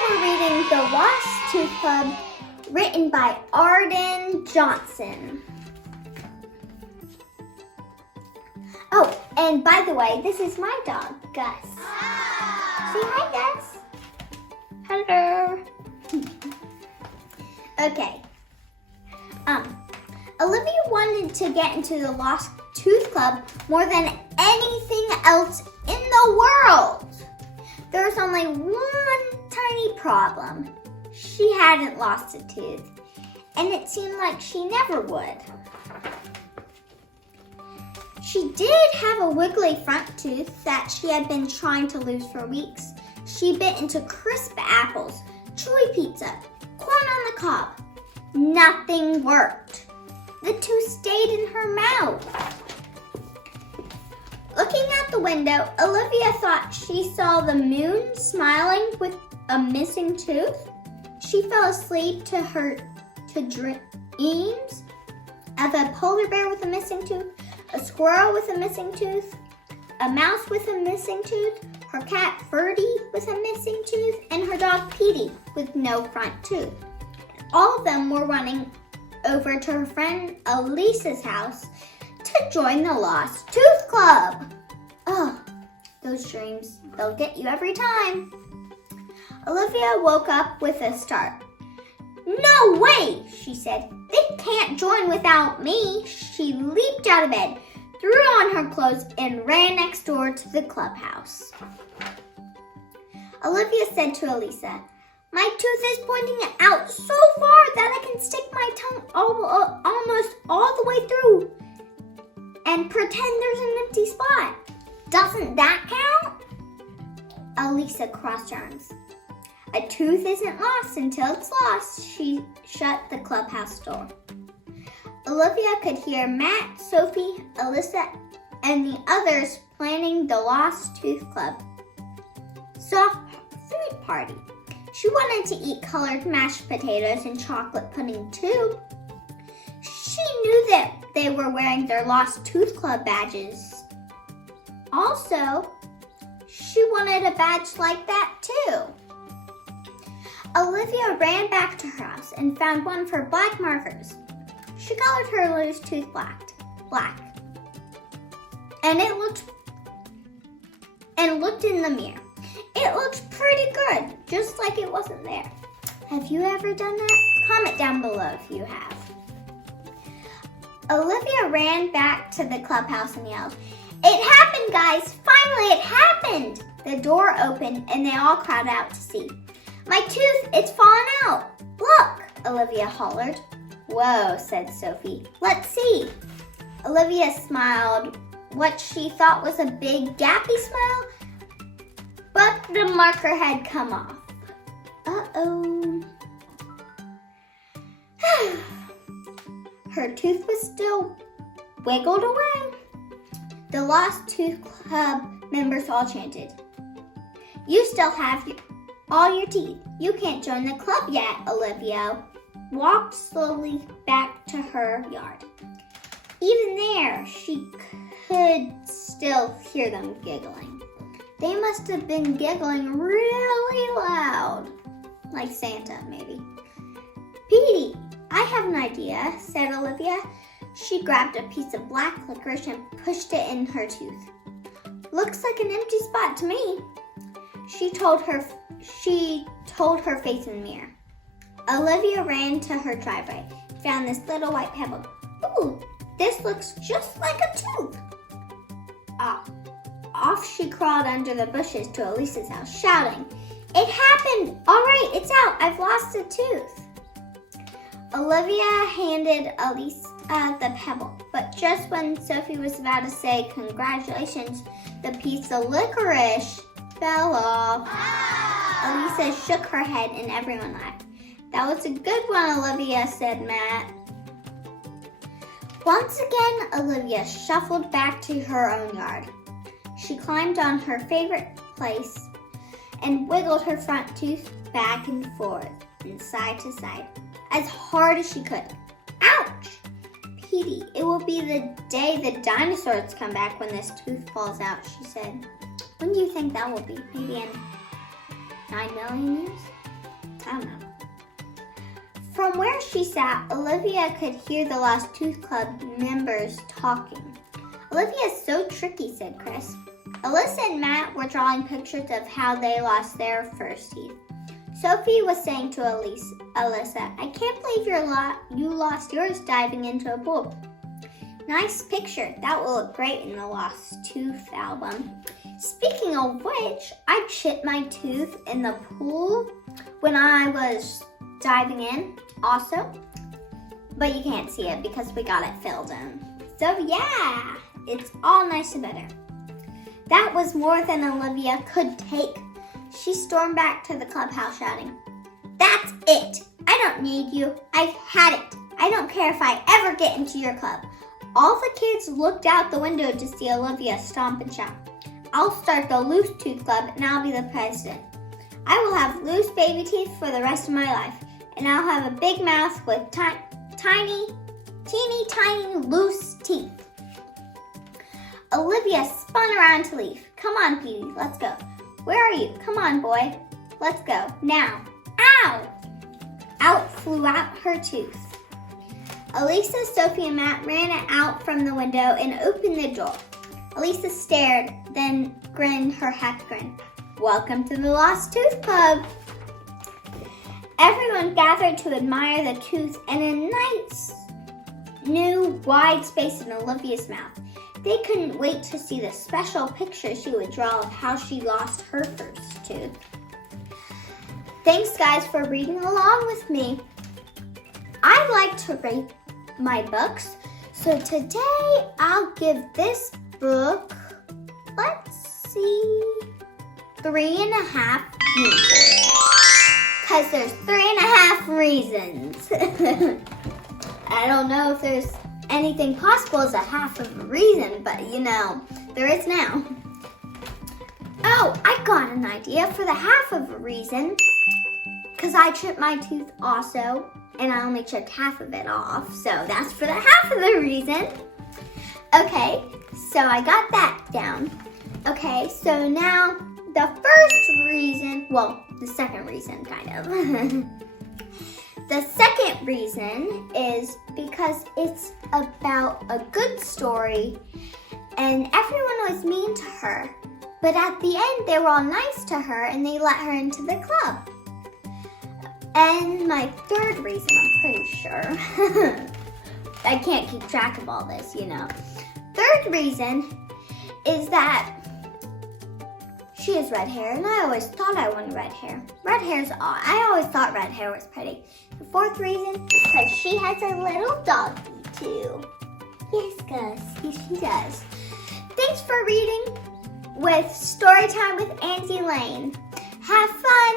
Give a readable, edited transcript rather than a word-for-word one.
we're reading The Lost Tooth Club, written by Arden Johnson. Oh, and by the way, this is my dog, Gus. Say hi, Gus. Hello. Okay. Olivia wanted to get into the Lost Tooth Club more than anything else in the world. There was only one tiny problem. She hadn't lost a tooth, and it seemed like she never would. She did have a wiggly front tooth that she had been trying to lose for weeks. She bit into crisp apples, chewy pizza, corn on the cob. Nothing worked. The tooth stayed in her mouth. Looking out the window, Olivia thought she saw the moon smiling with a missing tooth. She fell asleep to dreams of a polar bear with a missing tooth, a squirrel with a missing tooth, a mouse with a missing tooth, her cat Ferdy with a missing tooth, and her dog Petey with no front tooth. All of them were running over to her friend Elisa's house to join the Lost Tooth Club. Oh, those dreams, they'll get you every time. Olivia woke up with a start. No way, she said. They can't join without me. She leaped out of bed, threw on her clothes, and ran next door to the clubhouse. Olivia said to Elisa, my tooth is pointing out so far that I can stick my tongue almost all the way through and pretend there's an empty spot. Doesn't that count? Elisa crossed her arms. A tooth isn't lost until it's lost. She shut the clubhouse door. Olivia could hear Matt, Sophie, Alyssa, and the others planning the Lost Tooth Club soft food party. She wanted to eat colored mashed potatoes and chocolate pudding too. She knew that they were wearing their Lost Tooth Club badges. Also, she wanted a badge like that too. Olivia ran back to her house and found one for black markers. She colored her loose tooth black. And looked in the mirror. It looked pretty good, just like it wasn't there. Have you ever done that? Comment down below if you have. Olivia ran back to the clubhouse and yelled, "It happened, guys! Finally, it happened!" The door opened and they all crowded out to see. "My tooth, it's fallen out! Look!" Olivia hollered. "Whoa," said Sophie. "Let's see." Olivia smiled, what she thought was a big gappy smile, but the marker had come off. Uh-oh. Her tooth was still wiggled away. The Lost Tooth Club members all chanted, "You still have all your teeth. You can't join the club yet." Olivia walked slowly back to her yard. Even there, she could still hear them giggling. They must have been giggling really loud, like Santa, maybe. "Petey, I have an idea," said Olivia. She grabbed a piece of black licorice and pushed it in her tooth. "Looks like an empty spot to me," she told her face in the mirror. Olivia ran to her driveway, found this little white pebble. "Ooh, this looks just like a tooth." Off she crawled under the bushes to Elisa's house, shouting, "It happened! All right, it's out. I've lost a tooth." Olivia handed Elisa the pebble, but just when Sophie was about to say congratulations, the piece of licorice fell off. Elisa shook her head and everyone laughed. "That was a good one, Olivia," said Matt. Once again, Olivia shuffled back to her own yard. She climbed on her favorite place and wiggled her front tooth back and forth and side to side as hard as she could. Ouch! Petey, it will be the day the dinosaurs come back when this tooth falls out, she said. When do you think that will be? Maybe in 9 million years? I don't know. From where she sat, Olivia could hear the Lost Tooth Club members talking. Olivia's so tricky, said Chris. Alyssa and Matt were drawing pictures of how they lost their first teeth. Sophie was saying to Alyssa, I can't believe you lost yours diving into a pool. Nice picture. That will look great in the Lost Tooth album. Speaking of which, I chipped my tooth in the pool when I was diving in also. But you can't see it because we got it filled in. So yeah, it's all nice and better. That was more than Olivia could take. She stormed back to the clubhouse shouting, That's it! I don't need you. I've had it. I don't care if I ever get into your club. All the kids looked out the window to see Olivia stomp and shout, I'll start the Loose Tooth Club and I'll be the president. I will have loose baby teeth for the rest of my life, and I'll have a big mouth with teeny tiny loose teeth. Olivia spun around to leave. Come on, Petey, let's go. Where are you? Come on, boy. Let's go. Now. Ow! Out flew out her tooth. Elisa, Sophie, and Matt ran out from the window and opened the door. Elisa stared, then grinned her happy grin. Welcome to the Lost Tooth Club. Everyone gathered to admire the tooth and a nice new wide space in Olivia's mouth. They couldn't wait to see the special picture she would draw of how she lost her first tooth. Thanks, guys, for reading along with me. I like to read my books, so today I'll give this book, let's see, 3.5 unicorns. Because there's 3.5 reasons. I don't know if there's anything possible as a half of a reason, but you know, there is now. Oh, I got an idea for the half of a reason. Because I chipped my tooth also, and I only chipped half of it off. So that's for the half of the reason. Okay, so I got that down. Okay, so now the first reason, well, the second reason kind of. The second reason is because it's about a good story and everyone was mean to her. But at the end, they were all nice to her and they let her into the club. And my third reason, I'm pretty sure. I can't keep track of all this, you know. Third reason is that she has red hair, and I always thought I wanted red hair. Red hair's odd. I always thought red hair was pretty. The fourth reason is because she has a little doggy, too. Yes, Gus. Yes, she does. Thanks for reading with Storytime with Andee Laine. Have fun.